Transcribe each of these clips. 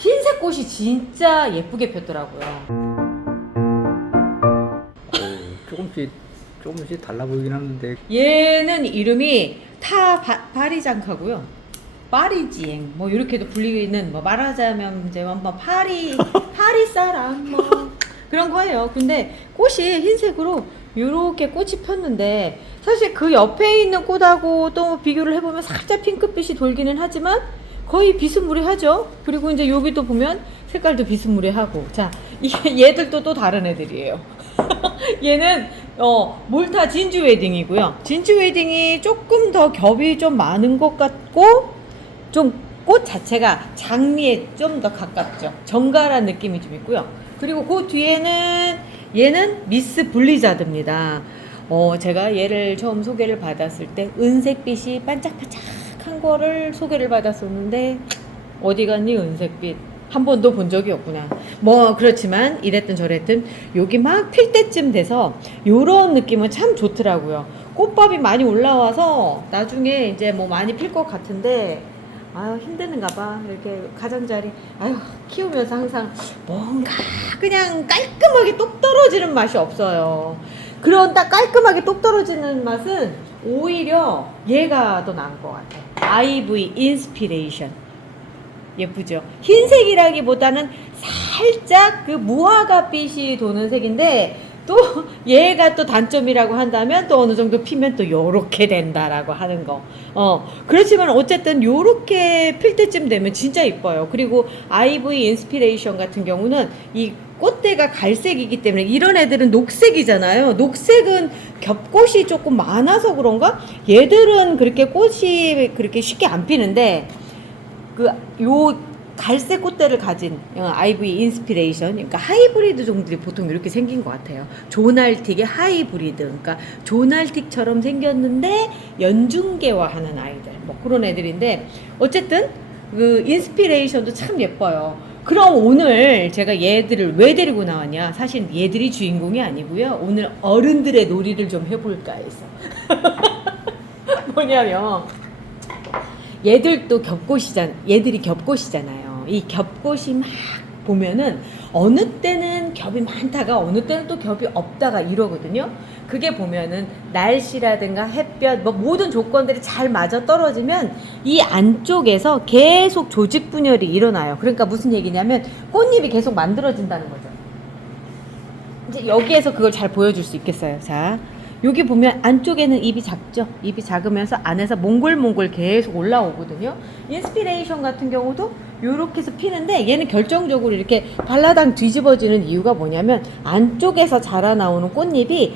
흰색 꽃이 진짜 예쁘게 폈더라고요. 조금씩 달라 보이긴 하는데. 얘는 이름이 바리장카고요. 파리지앵 뭐 이렇게도 불리는, 뭐 말하자면 이제 뭐 파리 사람 뭐 그런 거예요. 근데 꽃이 흰색으로 이렇게 꽃이 폈는데, 사실 그 옆에 있는 꽃하고 또 비교를 해보면 살짝 핑크빛이 돌기는 하지만 거의 비스무리하죠. 그리고 이제 여기도 보면 색깔도 비스무리하고. 자, 얘들도 또 다른 애들이에요. 얘는 몰타 진주 웨딩이고요. 진주 웨딩이 조금 더 겹이 좀 많은 것 같고, 좀 꽃 자체가 장미에 좀 더 가깝죠. 정갈한 느낌이 좀 있고요. 그리고 그 뒤에는 얘는 미스 블리자드입니다. 제가 얘를 처음 소개를 받았을 때 은색빛이 반짝반짝한 거를 소개를 받았었는데, 어디 갔니 은색빛, 한 번도 본 적이 없구나. 뭐 그렇지만 이랬든 저랬든 여기 막 필 때쯤 돼서 요런 느낌은 참 좋더라고요. 꽃밥이 많이 올라와서 나중에 이제 뭐 많이 필 것 같은데, 아유 힘드는가 봐. 이렇게 가장자리 아유 키우면서 항상 뭔가 그냥 깔끔하게 똑 떨어지는 맛이 없어요. 그런 딱 깔끔하게 똑 떨어지는 맛은 오히려 얘가 더 나은 것 같아요. IV 인스피레이션. 예쁘죠? 흰색이라기보다는 살짝 그 무화과빛이 도는 색인데, 또 얘가 또 단점이라고 한다면 또 어느 정도 피면 또 요렇게 된다라고 하는 거. 그렇지만 어쨌든 요렇게 필 때쯤 되면 진짜 이뻐요. 그리고 IV 인스피레이션 같은 경우는 이 꽃대가 갈색이기 때문에, 이런 애들은 녹색이잖아요. 녹색은 겹꽃이 조금 많아서 그런가? 얘들은 그렇게 꽃이 그렇게 쉽게 안 피는데, 요 갈색 꽃대를 가진 IV 인스피레이션, 그러니까 하이브리드 종들이 보통 이렇게 생긴 것 같아요. 조날틱의 하이브리드, 그러니까 조날틱처럼 생겼는데 연중개화하는 아이들, 뭐 그런 애들인데, 어쨌든 그 인스피레이션도 참 예뻐요. 그럼 오늘 제가 얘들을 왜 데리고 나왔냐? 사실 얘들이 주인공이 아니고요. 오늘 어른들의 놀이를 좀 해볼까 해서. 뭐냐면, 얘들이 겹꽃이잖아요. 이 겹꽃이 막 보면은 어느 때는 겹이 많다가 어느 때는 또 겹이 없다가 이러거든요. 그게 보면은 날씨라든가 햇볕 뭐 모든 조건들이 잘 맞아 떨어지면 이 안쪽에서 계속 조직 분열이 일어나요. 그러니까 무슨 얘기냐면 꽃잎이 계속 만들어진다는 거죠. 이제 여기에서 그걸 잘 보여줄 수 있겠어요. 자, 여기 보면 안쪽에는 잎이 작죠. 잎이 작으면서 안에서 몽골몽골 계속 올라오거든요. 인스피레이션 같은 경우도 요렇게 해서 피는데, 얘는 결정적으로 이렇게 발라당 뒤집어지는 이유가 뭐냐면 안쪽에서 자라나오는 꽃잎이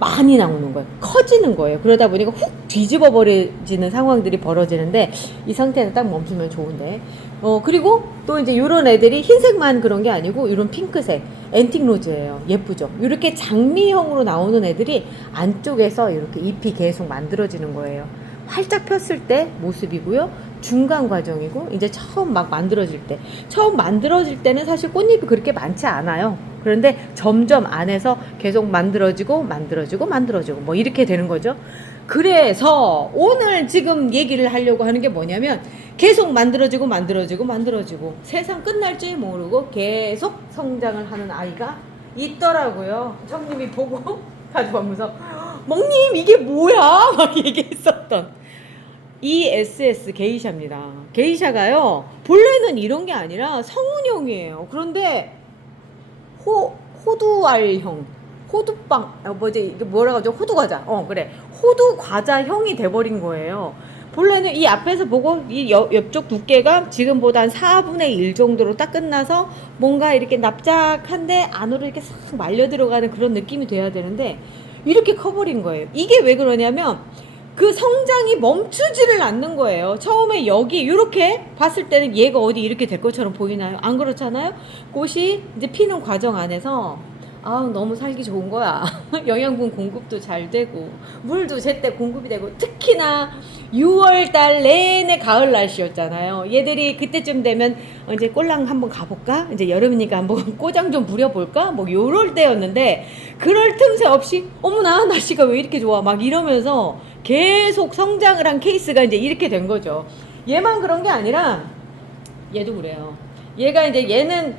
많이 나오는 거예요. 커지는 거예요. 그러다 보니까 훅 뒤집어 버려지는 상황들이 벌어지는데, 이 상태에서 딱 멈추면 좋은데. 그리고 또 이제 요런 애들이 흰색만 그런 게 아니고 이런 핑크색 앤틱 로즈예요. 예쁘죠? 이렇게 장미형으로 나오는 애들이 안쪽에서 이렇게 잎이 계속 만들어지는 거예요. 활짝 폈을 때 모습이고요. 중간 과정이고, 이제 처음 만들어질 때는 사실 꽃잎이 그렇게 많지 않아요. 그런데 점점 안에서 계속 만들어지고 뭐 이렇게 되는 거죠. 그래서 오늘 지금 얘기를 하려고 하는 게 뭐냐면, 계속 만들어지고 세상 끝날 줄 모르고 계속 성장을 하는 아이가 있더라고요. 형님이 보고 가져가면서 멍님 이게 뭐야? 막 얘기했었던 ESS 게이샤입니다. 게이샤가요, 본래는 이런 게 아니라 성운형이에요. 그런데 호두알형, 호두빵, 이게 뭐라 그러죠? 호두과자. 그래. 호두과자형이 돼버린 거예요. 본래는 이 앞에서 보고 이 옆쪽 두께가 지금보다 한 4분의 1 정도로 딱 끝나서 뭔가 이렇게 납작한데 안으로 이렇게 싹 말려 들어가는 그런 느낌이 돼야 되는데, 이렇게 커버린 거예요. 이게 왜 그러냐면 그 성장이 멈추지를 않는 거예요. 처음에 여기 이렇게 봤을 때는 얘가 어디 이렇게 될 것처럼 보이나요? 안 그렇잖아요. 꽃이 이제 피는 과정 안에서 너무 살기 좋은 거야. 영양분 공급도 잘 되고 물도 제때 공급이 되고, 특히나 6월달 내내 가을 날씨였잖아요. 얘들이 그때쯤 되면 이제 꼴랑 한번 가볼까? 이제 여름이니까 한번 꼬장 좀 부려볼까? 뭐 요럴 때였는데, 그럴 틈새 없이 어머나 날씨가 왜 이렇게 좋아? 막 이러면서 계속 성장을 한 케이스가 이제 이렇게 된 거죠. 얘만 그런 게 아니라 얘도 그래요. 얘가 이제 얘는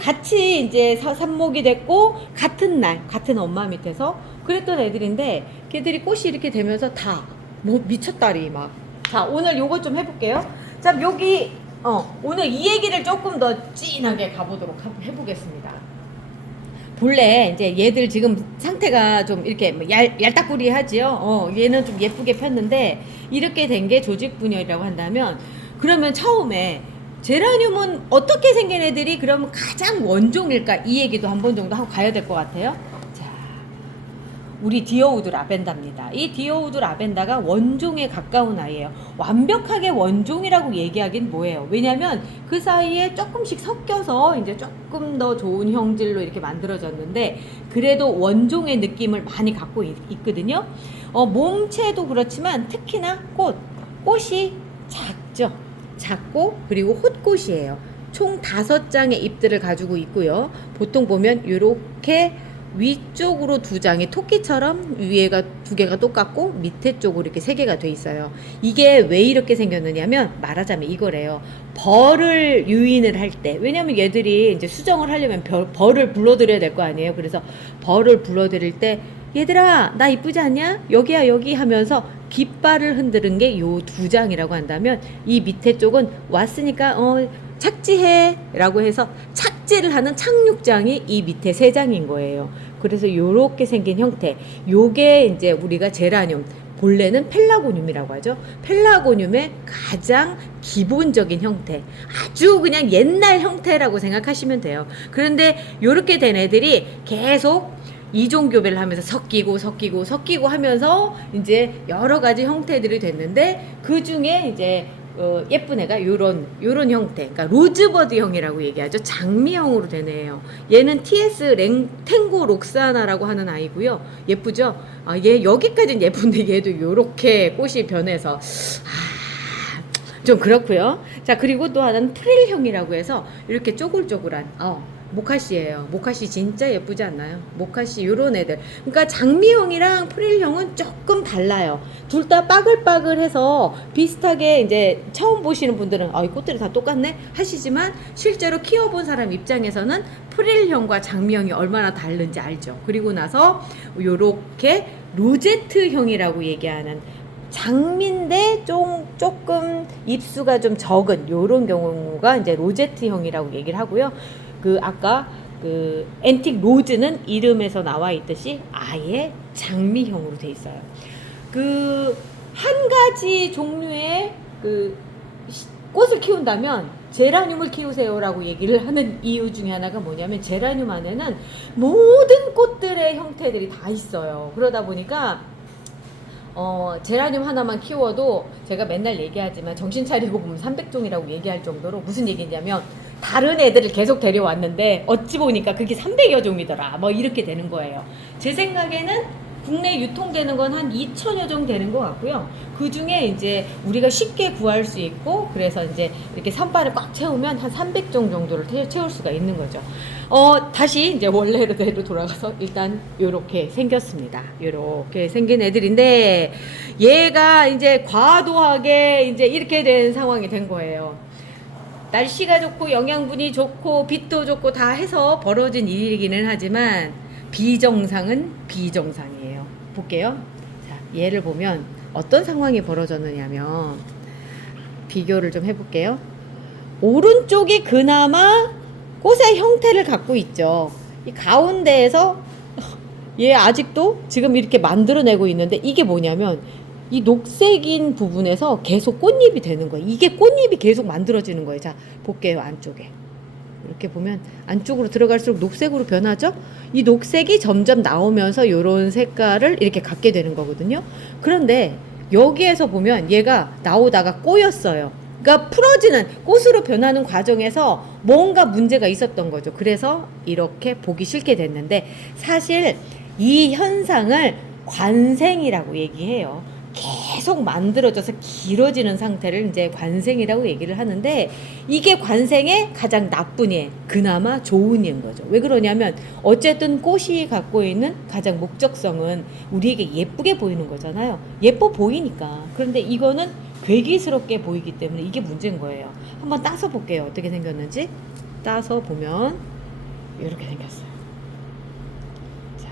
같이 이제 삽목이 됐고 같은 날 같은 엄마 밑에서 그랬던 애들인데 걔들이 꽃이 이렇게 되면서 다 뭐 미쳤다리 막. 자 오늘 요거 좀 해볼게요. 자 여기 오늘 이 얘기를 조금 더 진하게 가보도록 해보겠습니다. 본래 이제 얘들 지금 상태가 좀 이렇게 얄딱구리하지요. 얘는 좀 예쁘게 폈는데 이렇게 된 게 조직분열이라고 한다면 그러면 처음에 제라늄은 어떻게 생긴 애들이 그러면 가장 원종일까 이 얘기도 한 번 정도 하고 가야 될 것 같아요. 자, 우리 디오우드 라벤다입니다. 이 디오우드 라벤다가 원종에 가까운 아이예요. 완벽하게 원종이라고 얘기하긴 뭐예요. 왜냐면 그 사이에 조금씩 섞여서 이제 조금 더 좋은 형질로 이렇게 만들어졌는데 그래도 원종의 느낌을 많이 갖고 있거든요. 몸체도 그렇지만 특히나 꽃이 작죠. 작고 그리고 홑꽃이에요. 총 5장의 잎들을 가지고 있고요. 보통 보면 이렇게 위쪽으로 2장이 토끼처럼 위에가 2개가 똑같고 밑에 쪽으로 이렇게 3개가 돼 있어요. 이게 왜 이렇게 생겼느냐면 말하자면 이거래요. 벌을 유인을 할 때 왜냐면 얘들이 이제 수정을 하려면 벌을 불러들여야 될 거 아니에요. 그래서 벌을 불러들일 때 얘들아 나 이쁘지 않냐? 여기야 여기 하면서 깃발을 흔드는 게 요 2장이라고 한다면 이 밑에 쪽은 왔으니까 착지해 라고 해서 착지를 하는 착륙장이 이 밑에 3장인 거예요. 그래서 요렇게 생긴 형태 요게 이제 우리가 제라늄 본래는 펠라고늄이라고 하죠. 펠라고늄의 가장 기본적인 형태 아주 그냥 옛날 형태라고 생각하시면 돼요. 그런데 요렇게 된 애들이 계속 이종교배를 하면서 섞이고 하면서 이제 여러 가지 형태들이 됐는데 그 중에 이제 예쁜 애가 요런 형태, 그러니까 로즈버드형이라고 얘기하죠. 장미형으로 된 애예요. 얘는 TS 탱고 록사나라고 하는 아이고요. 예쁘죠? 얘 여기까지는 예쁜데 얘도 요렇게 꽃이 변해서 좀 그렇고요. 자 그리고 또 하나는 프릴형이라고 해서 이렇게 쪼글쪼글한 모카시예요. 모카시 진짜 예쁘지 않나요? 모카시 요런 애들. 그러니까 장미형이랑 프릴형은 조금 달라요. 둘 다 빠글빠글해서 비슷하게 이제 처음 보시는 분들은 이 꽃들이 다 똑같네 하시지만 실제로 키워본 사람 입장에서는 프릴형과 장미형이 얼마나 다른지 알죠. 그리고 나서 요렇게 로제트형이라고 얘기하는 장미인데 조금 입수가 좀 적은 요런 경우가 이제 로제트형이라고 얘기를 하고요. 아까 앤틱 로즈는 이름에서 나와 있듯이 아예 장미형으로 돼 있어요. 한 가지 종류의 꽃을 키운다면 제라늄을 키우세요라고 얘기를 하는 이유 중에 하나가 뭐냐면 제라늄 안에는 모든 꽃들의 형태들이 다 있어요. 그러다 보니까 제라늄 하나만 키워도 제가 맨날 얘기하지만 정신 차리고 보면 300종이라고 얘기할 정도로 무슨 얘기냐면 다른 애들을 계속 데려왔는데 어찌 보니까 그게 300여 종이더라 뭐 이렇게 되는 거예요. 제 생각에는 국내 유통되는 건 한 2,000여 종 되는 것 같고요. 그 중에 이제 우리가 쉽게 구할 수 있고 그래서 이제 이렇게 선발을 꽉 채우면 한 300종 정도를 채울 수가 있는 거죠. 다시 이제 원래로 돌아가서 일단 요렇게 생겼습니다. 요렇게 생긴 애들인데 얘가 이제 과도하게 이제 이렇게 된 상황이 된 거예요. 날씨가 좋고 영양분이 좋고 빛도 좋고 다 해서 벌어진 일이기는 하지만 비정상은 비정상이에요. 볼게요. 자, 얘를 보면 어떤 상황이 벌어졌느냐면 비교를 좀 해볼게요. 오른쪽이 그나마 꽃의 형태를 갖고 있죠. 이 가운데에서 얘 아직도 지금 이렇게 만들어내고 있는데 이게 뭐냐면 이 녹색인 부분에서 계속 꽃잎이 되는 거예요. 이게 꽃잎이 계속 만들어지는 거예요. 자, 볼게요. 안쪽에. 이렇게 보면 안쪽으로 들어갈수록 녹색으로 변하죠? 이 녹색이 점점 나오면서 이런 색깔을 이렇게 갖게 되는 거거든요. 그런데 여기에서 보면 얘가 나오다가 꼬였어요. 그러니까 풀어지는 꽃으로 변하는 과정에서 뭔가 문제가 있었던 거죠. 그래서 이렇게 보기 싫게 됐는데 사실 이 현상을 관생이라고 얘기해요. 계속 만들어져서 길어지는 상태를 이제 관생이라고 얘기를 하는데 이게 관생의 가장 나쁜 예, 그나마 좋은 예인 거죠. 왜 그러냐면 어쨌든 꽃이 갖고 있는 가장 목적성은 우리에게 예쁘게 보이는 거잖아요. 예뻐 보이니까. 그런데 이거는 괴기스럽게 보이기 때문에 이게 문제인 거예요. 한번 따서 볼게요. 어떻게 생겼는지. 따서 보면 이렇게 생겼어요. 자,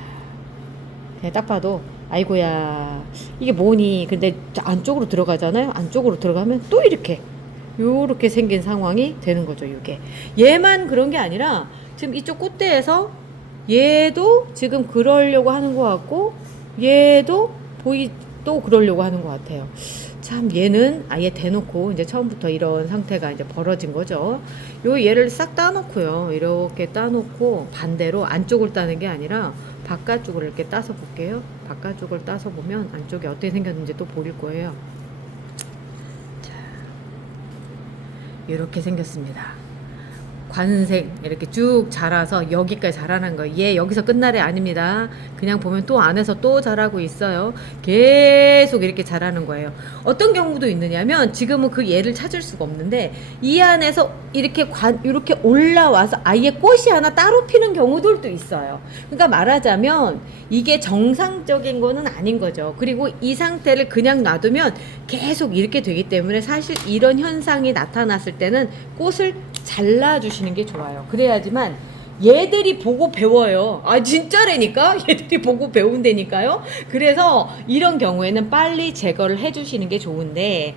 그냥 딱 봐도 아이고야 이게 뭐니. 근데 안쪽으로 들어가잖아요. 안쪽으로 들어가면 또 이렇게 요렇게 생긴 상황이 되는 거죠. 이게 얘만 그런 게 아니라 지금 이쪽 꽃대에서 얘도 지금 그러려고 하는 것 같고 얘도 또 그러려고 하는 것 같아요. 참 얘는 아예 대놓고 이제 처음부터 이런 상태가 이제 벌어진 거죠. 요 얘를 싹 따놓고요. 이렇게 따놓고 반대로 안쪽을 따는 게 아니라 바깥쪽을 이렇게 따서 볼게요. 바깥쪽을 따서 보면 안쪽이 어떻게 생겼는지 또 보일 거예요. 자, 이렇게 생겼습니다. 관생 이렇게 쭉 자라서 여기까지 자라는 거예요. 얘 여기서 끝날이 아닙니다. 그냥 보면 또 안에서 또 자라고 있어요. 계속 이렇게 자라는 거예요. 어떤 경우도 있느냐면 지금은 그 얘를 찾을 수가 없는데 이 안에서 이렇게 올라와서 아예 꽃이 하나 따로 피는 경우들도 있어요. 그러니까 말하자면 이게 정상적인 거는 아닌 거죠. 그리고 이 상태를 그냥 놔두면 계속 이렇게 되기 때문에 사실 이런 현상이 나타났을 때는 꽃을 잘라주시는 게 좋아요. 그래야지만 얘들이 보고 배워요. 아 진짜라니까 얘들이 보고 배운다니까요. 그래서 이런 경우에는 빨리 제거를 해주시는 게 좋은데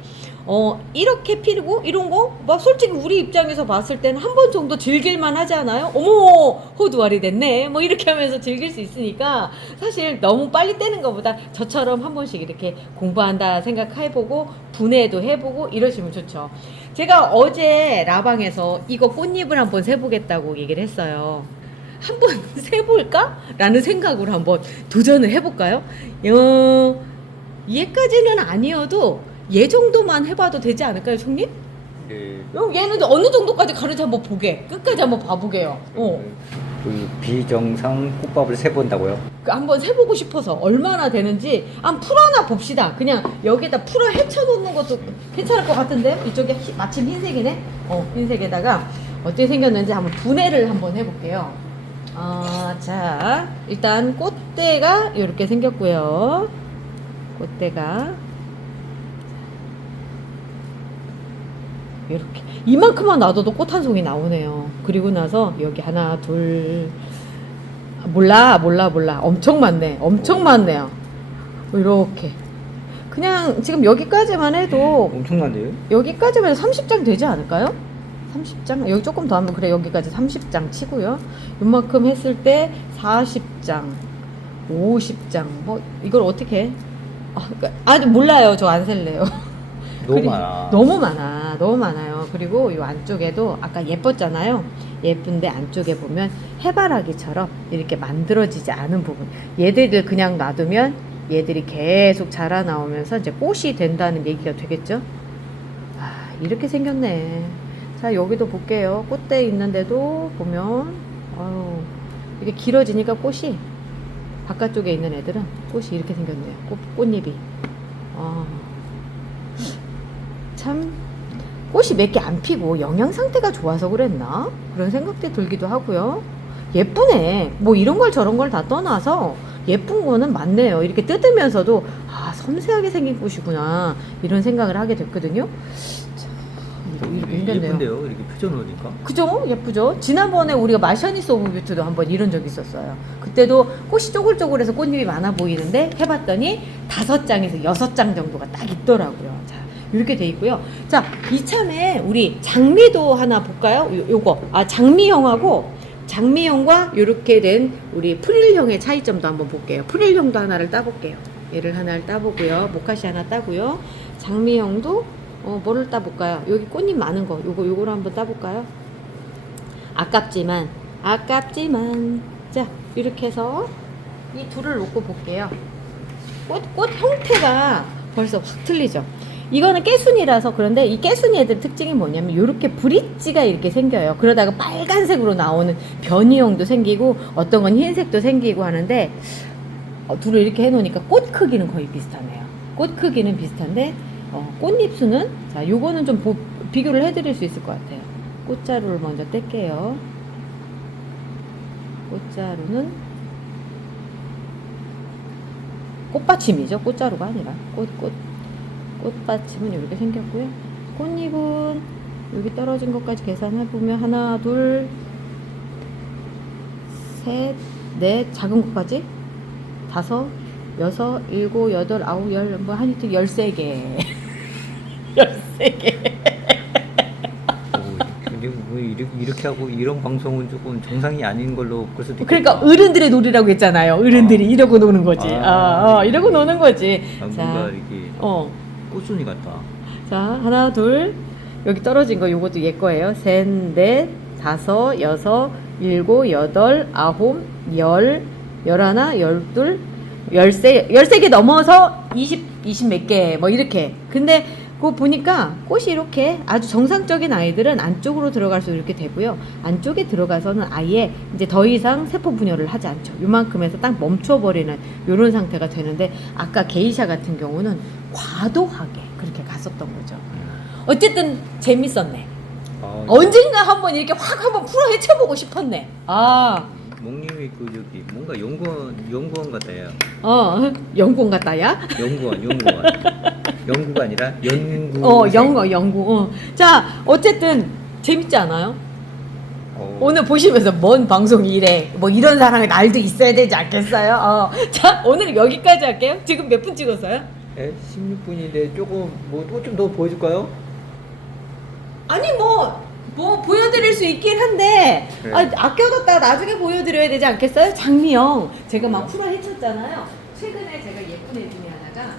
이렇게 피고 이런 거 막 솔직히 우리 입장에서 봤을 때는 한 번 정도 즐길만 하지 않아요? 어머 호두알이 됐네 뭐 이렇게 하면서 즐길 수 있으니까 사실 너무 빨리 떼는 것보다 저처럼 한 번씩 이렇게 공부한다 생각해보고 분해도 해보고 이러시면 좋죠. 제가 어제 라방에서 이거 꽃잎을 한번 세보겠다고 얘기를 했어요. 한번 세볼까? 라는 생각으로 한번 도전을 해볼까요? 얘까지는 아니어도 얘 정도만 해봐도 되지 않을까요, 총님? 네. 얘는 어느 정도까지 가는지 한번 보게. 끝까지 한번 봐보게요. 그 비정상 꽃밥을 세 본다고요? 한번 세보고 싶어서 얼마나 되는지 한번 풀어나 봅시다. 그냥 여기다 풀어 헤쳐놓는 것도 괜찮을 것 같은데 이쪽에 마침 흰색이네. 흰색에다가 어떻게 생겼는지 한번 분해를 한번 해볼게요. 자 일단 꽃대가 이렇게 생겼고요. 꽃대가 이렇게 이만큼만 놔둬도 꽃 한 송이 나오네요. 그리고 나서 여기 하나 둘 몰라 엄청 많네. 엄청 많네요. 이렇게 그냥 지금 여기까지만 해도 엄청난데요? 여기까지만 해도 30장 되지 않을까요? 30장? 여기 조금 더 하면 그래 여기까지 30장 치고요. 이만큼 했을 때 40장 50장 뭐 이걸 어떻게 해? 아직 몰라요. 저 안 셀래요. 너무 많아. 너무 많아요. 그리고 이 안쪽에도 아까 예뻤잖아요. 예쁜데 안쪽에 보면 해바라기처럼 이렇게 만들어지지 않은 부분. 얘들을 그냥 놔두면 얘들이 계속 자라 나오면서 이제 꽃이 된다는 얘기가 되겠죠. 이렇게 생겼네. 자, 여기도 볼게요. 꽃대 있는데도 보면 이게 길어지니까 꽃이 바깥쪽에 있는 애들은 꽃이 이렇게 생겼네요. 꽃잎이. 참 꽃이 몇 개 안 피고 영양 상태가 좋아서 그랬나? 그런 생각도 들기도 하고요. 예쁘네. 뭐 이런 걸 저런 걸 다 떠나서 예쁜 거는 맞네요. 이렇게 뜯으면서도 섬세하게 생긴 꽃이구나 이런 생각을 하게 됐거든요. 이렇게 생겼네요. 예쁜데요? 이렇게 펴져놓으니까. 그죠? 예쁘죠? 지난번에 우리가 마샤니스 오브 뷰티도 한번 이런 적이 있었어요. 그때도 꽃이 쪼글쪼글해서 꽃잎이 많아 보이는데 해봤더니 5장에서 6장 정도가 딱 있더라고요. 자, 이렇게 돼 있고요. 자, 이참에 우리 장미도 하나 볼까요? 요거 장미형과 이렇게 된 우리 프릴형의 차이점도 한번 볼게요. 프릴형도 하나를 따볼게요. 얘를 하나를 따보고요. 모카시 하나 따고요. 장미형도 뭐를 따볼까요? 여기 꽃잎 많은 거 요거를 한번 따볼까요? 아깝지만 자 이렇게 해서 이 둘을 놓고 볼게요. 꽃 형태가 벌써 확 틀리죠. 이거는 깨순이라서 그런데 이 깨순이 애들 특징이 뭐냐면 이렇게 브릿지가 이렇게 생겨요. 그러다가 빨간색으로 나오는 변이형도 생기고 어떤 건 흰색도 생기고 하는데 둘을 이렇게 해놓으니까 꽃 크기는 거의 비슷하네요. 꽃 크기는 비슷한데 꽃잎 수는 자 요거는 좀 비교를 해드릴 수 있을 것 같아요. 꽃자루를 먼저 뗄게요. 꽃자루는 꽃받침은 이렇게 생겼고요. 꽃잎은 여기 떨어진 것까지 계산해 보면 하나, 둘, 셋, 넷, 작은 것까지 다섯, 여섯, 일곱, 여덟, 아홉, 열, 뭐 하여튼 13개. 13개. 근데 뭐 이렇게 하고 이런 방송은 조금 정상이 아닌 걸로 볼 수도 있겠다. 그러니까 어른들의 놀이라고 했잖아요. 어른들이 이러고 노는 거지. 이러고 노는 거지. 뭔가 이렇게 꽃순이 같다. 자, 하나, 둘, 여기 떨어진 거 요것도 얘 거예요. 셋, 넷, 다섯, 여섯, 일곱, 여덟, 아홉, 열, 열하나, 열둘, 13개 넘어서 20 몇 개, 뭐 이렇게. 근데 그거 보니까 꽃이 이렇게 아주 정상적인 아이들은 안쪽으로 들어갈수록 이렇게 되고요. 안쪽에 들어가서는 아예 이제 더 이상 세포 분열을 하지 않죠. 요만큼에서 딱 멈춰버리는 요런 상태가 되는데, 아까 게이샤 같은 경우는 과도하게 그렇게 갔었던 거죠. 어쨌든 재밌었네. 언젠가 한번 이렇게 확 한번 풀어 헤쳐보고 싶었네. 목님이 그 저기 뭔가 연구원 같아요. 연구원 같다야? 연구가 아니라 연구. 연구. 자, 어쨌든 재밌지 않아요? 오늘 보시면서 뭔 방송이 이래? 뭐 이런 사람의 날도 있어야 되지 않겠어요? 자, 오늘은 여기까지 할게요. 지금 몇 분 찍었어요? 16분인데 조금 뭐 좀 더 보여줄까요? 아니 뭐 보여드릴 수 있긴 한데, 그래. 아껴뒀다 나중에 보여드려야 되지 않겠어요? 장미영 제가 막 풀어 헤쳤잖아요. 최근에 제가 예쁜 애 중에 하나가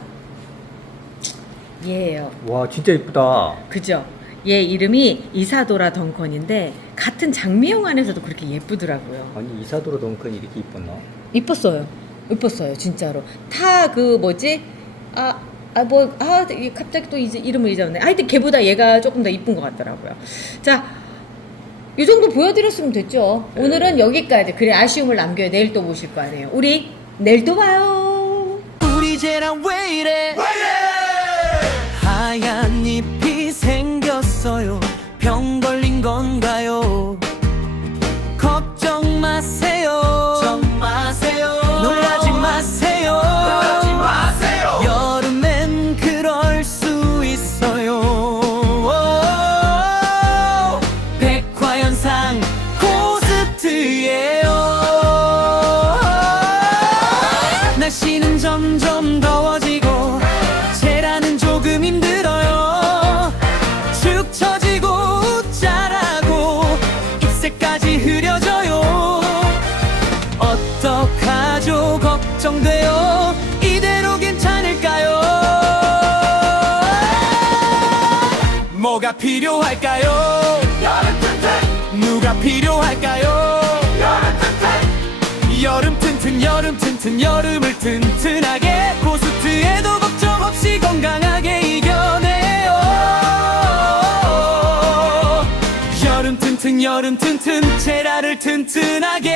얘예요. 와 진짜 이쁘다. 그죠? 얘 이름이 이사도라 덩컨인데 같은 장미영 안에서도 그렇게 예쁘더라고요. 아니 이사도로 덩컨 이렇게 이뻤나? 이뻤어요 진짜로. 다 그 뭐지? 갑자기 또 이제 이름을 잊었네. 하여튼 걔보다 얘가 조금 더 이쁜 것 같더라고요. 자, 이 정도 보여드렸으면 됐죠. 네. 오늘은 여기까지. 그래, 아쉬움을 남겨요. 내일 또 보실 거 아니에요. 우리 내일 또 봐요. 우리 쟤랑 왜 이래 하얀 잎이 생겼어요. 병 걸린 건가요? 걱정 마세요. 놀라지 마세요. 여름엔 그럴 수 있어요. 백화현상 고스트예요. 날씨는 점점 더워지고 재라는 조금 힘들어요. 축 처지고 자라고 잎새까지 흐려져요. 어떡하죠 걱정돼요. 이대로 괜찮을까요? 뭐가 필요할까요? 누가 필요할까요? 여름 튼튼 여름을 튼튼하게 고스트에도 걱정 없이 건강하게 이겨내요. 여름 튼튼 제라를 튼튼하게